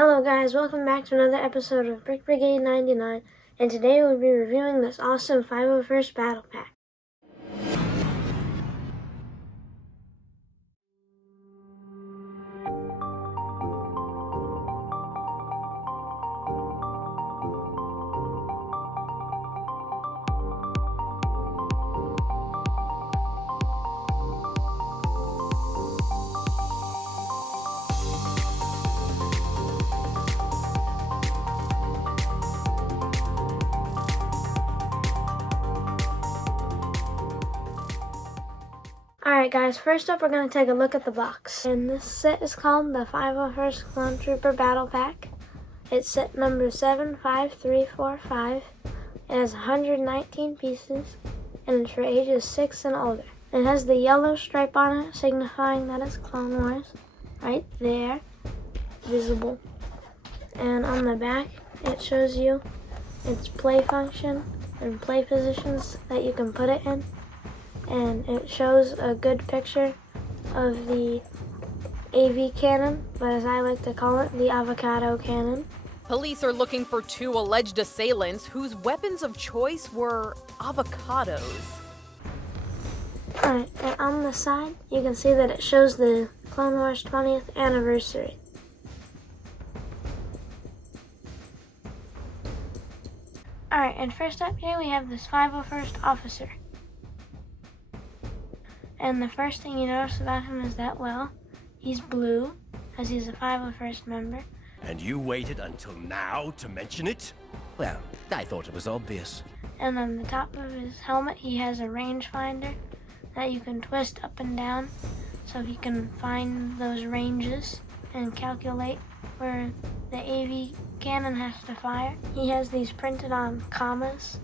Hello guys, welcome back to another episode of Brick Brigade 99, and today we'll be reviewing this awesome 501st Battle Pack. Alright guys, first up we're going to take a look at the box. And this set is called the 501st Clone Trooper Battle Pack. It's set number 75345. It has 119 pieces and it's for ages 6 and older. It has the yellow stripe on it signifying that it's Clone Wars. Right there. Visible. And on the back it shows you its play function and play positions that you can put it in. And it shows a good picture of the AV cannon, but as I like to call it, the avocado cannon. Police are looking for two alleged assailants whose weapons of choice were avocados. Alright, and on the side, you can see that it shows the Clone Wars 20th anniversary. Alright, and first up here we have this 501st officer. And the first thing you notice about him is that, well, he's blue, as he's a 501st member. And you waited until now to mention it? Well, I thought it was obvious. And on the top of his helmet, he has a rangefinder that you can twist up and down so he can find those ranges and calculate where the AV cannon has to fire. He has these printed on commas.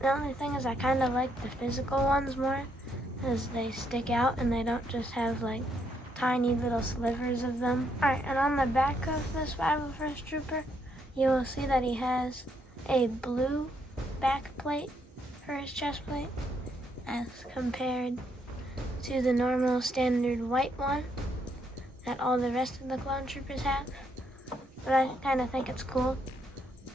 The only thing is I kind of like the physical ones more, as they stick out and they don't just have like tiny little slivers of them. Alright, and on the back of this 501st Trooper, you will see that he has a blue back plate for his chest plate as compared to the normal standard white one that all the rest of the clone troopers have. But I kind of think it's cool.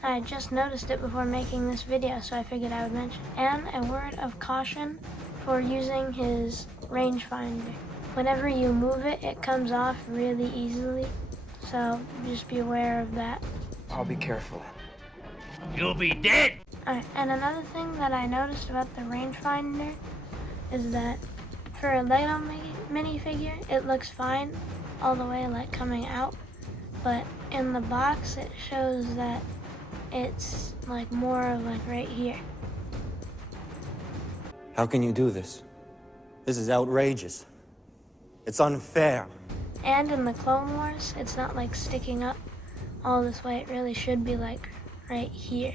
I just noticed it before making this video, so I figured I would mention it. And a word of caution for using his rangefinder. Whenever you move it, it comes off really easily, so just be aware of that. I'll be careful. You'll be dead! Alright, and another thing that I noticed about the rangefinder is that for a Lego minifigure, it looks fine all the way like coming out, but in the box it shows that it's like more of like right here. How can you do this? This is outrageous. It's unfair. And in the Clone Wars, it's not like sticking up all this way. It really should be like right here.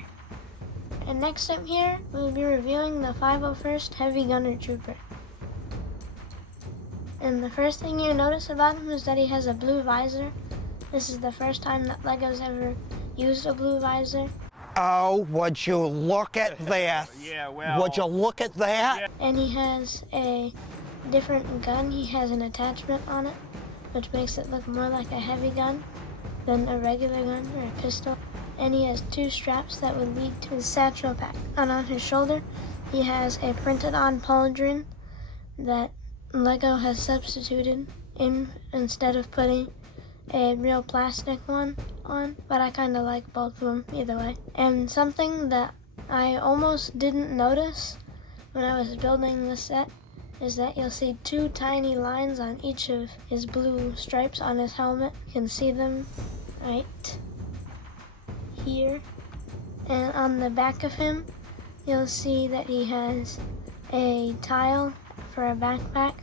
And next up here, we'll be reviewing the 501st Heavy Gunner Trooper. And the first thing you notice about him is that he has a blue visor. This is the first time that Lego's ever used a blue visor. Oh, would you look at this? Yeah, well... Would you look at that? Yeah. And he has a different gun. He has an attachment on it, which makes it look more like a heavy gun than a regular gun or a pistol. And he has two straps that would lead to his satchel pack. And on his shoulder, he has a printed-on pauldron that Lego has substituted in instead of putting a real plastic one on, but I kind of like both of them either way. And something that I almost didn't notice when I was building this set is that you'll see two tiny lines on each of his blue stripes on his helmet. You can see them right here. And on the back of him, you'll see that he has a tile for a backpack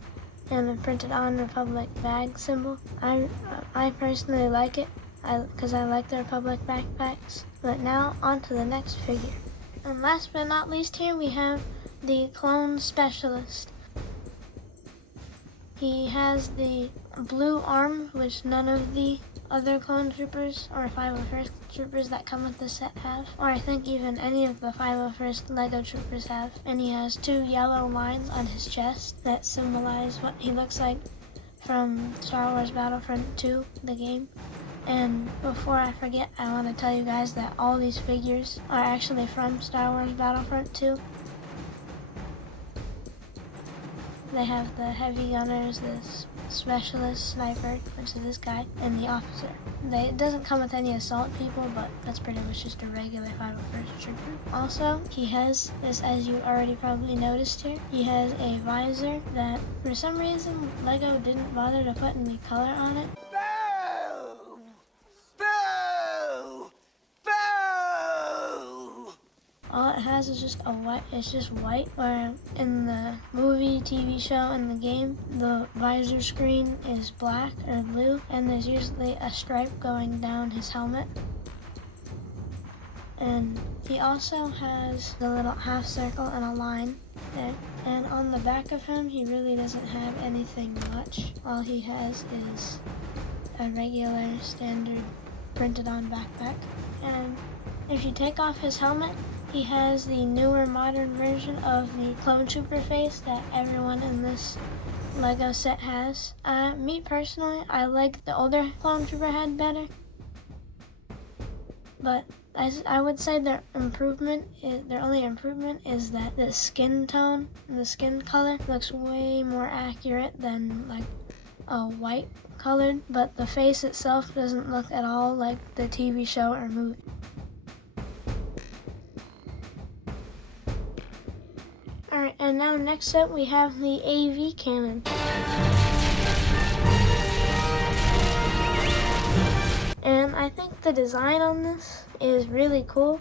and a printed on Republic bag symbol. I personally like it because I like the Republic backpacks. But now on to the next figure. And last but not least here we have the Clone Specialist. He has the blue arm, which none of the other clone troopers or 501st troopers that come with this set have, or I think even any of the 501st Lego troopers have. And he has two yellow lines on his chest that symbolize what he looks like from Star Wars Battlefront 2, the game. And before I forget, I want to tell you guys that all these figures are actually from Star Wars Battlefront 2. They have the heavy gunners, the specialist sniper, which is this guy, and the officer. It doesn't come with any assault people, but that's pretty much just a regular 501st trooper. Also, he has this, as you already probably noticed here, he has a visor that for some reason LEGO didn't bother to put any color on it. All it has is just a white, it's just white, where in the movie, TV show, and the game, the visor screen is black or blue, and there's usually a stripe going down his helmet. And he also has a little half circle and a line there. And on the back of him, he really doesn't have anything much. All he has is a regular, standard, printed on backpack. And if you take off his helmet, he has the newer modern version of the clone trooper face that everyone in this LEGO set has. Me personally, I like the older clone trooper head better. But I would say their only improvement is that the skin tone, the skin color looks way more accurate than like a white colored, but the face itself doesn't look at all like the TV show or movie. Alright, and now next up we have the AV cannon. And I think the design on this is really cool.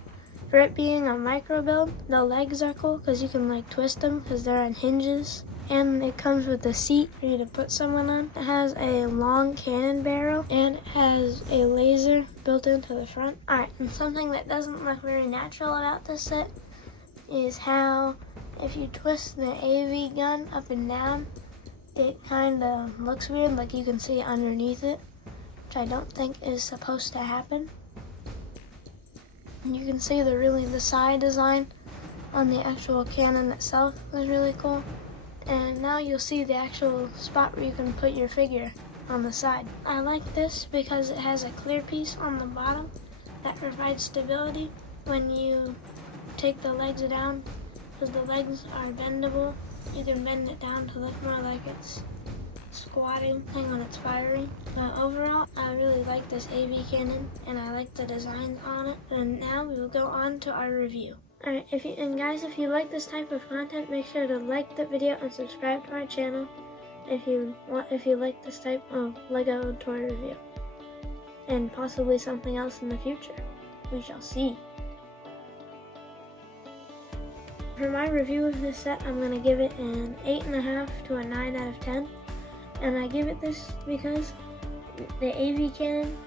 For it being a micro build, the legs are cool because you can like twist them because they're on hinges. And it comes with a seat for you to put someone on. It has a long cannon barrel and it has a laser built into the front. Alright, and something that doesn't look very natural about this set is how if you twist the AV gun up and down, it kind of looks weird, like you can see underneath it, which I don't think is supposed to happen. And you can see the side design on the actual cannon itself is really cool. And now you'll see the actual spot where you can put your figure on the side. I like this because it has a clear piece on the bottom that provides stability when you take the legs down. Because the legs are bendable, you can bend it down to look more like it's squatting when it's firing. But overall, I really like this AV cannon and I like the designs on it. And now we will go on to our review. Alright, if you like this type of content, make sure to like the video and subscribe to our channel if you like this type of LEGO toy review. And possibly something else in the future. We shall see. For my review of this set, I'm going to give it an 8.5 to a 9 out of 10. And I give it this because the AV cannon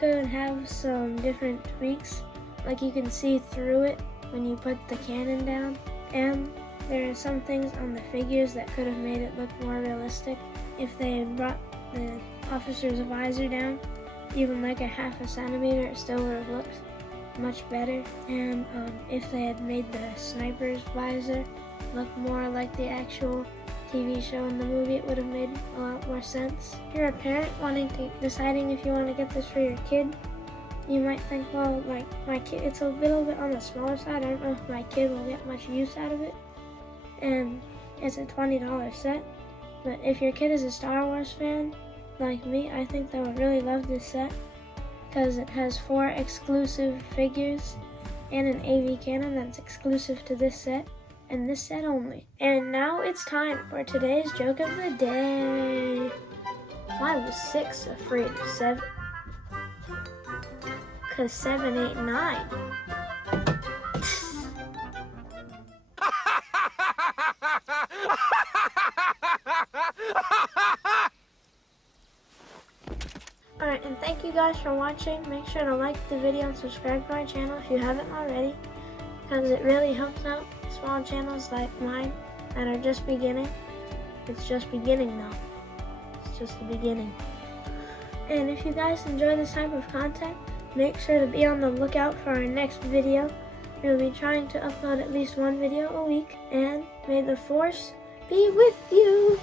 could have some different tweaks. Like you can see through it when you put the cannon down. And there are some things on the figures that could have made it look more realistic. If they had brought the officer's visor down, even like a half a centimeter, it still would have looked much better. And if they had made the sniper's visor look more like the actual TV show and the movie, it would have made a lot more sense. If you're a parent deciding if you want to get this for your kid, you might think, well, like my kid, it's a little bit on the smaller side. I don't know if my kid will get much use out of it. And it's a $20 set. But if your kid is a Star Wars fan, like me, I think they would really love this set. Because it has 4 exclusive figures and an AV cannon that's exclusive to this set and this set only. And now it's time for today's joke of the day. Why was 6 afraid of 7? Because 7 ain't 9. Alright, and thank you guys for watching. Make sure to like the video and subscribe to our channel if you haven't already, because it really helps out small channels like mine that are just beginning. It's just beginning now. It's just the beginning. And if you guys enjoy this type of content, make sure to be on the lookout for our next video. We'll be trying to upload at least 1 video a week, and may the Force be with you.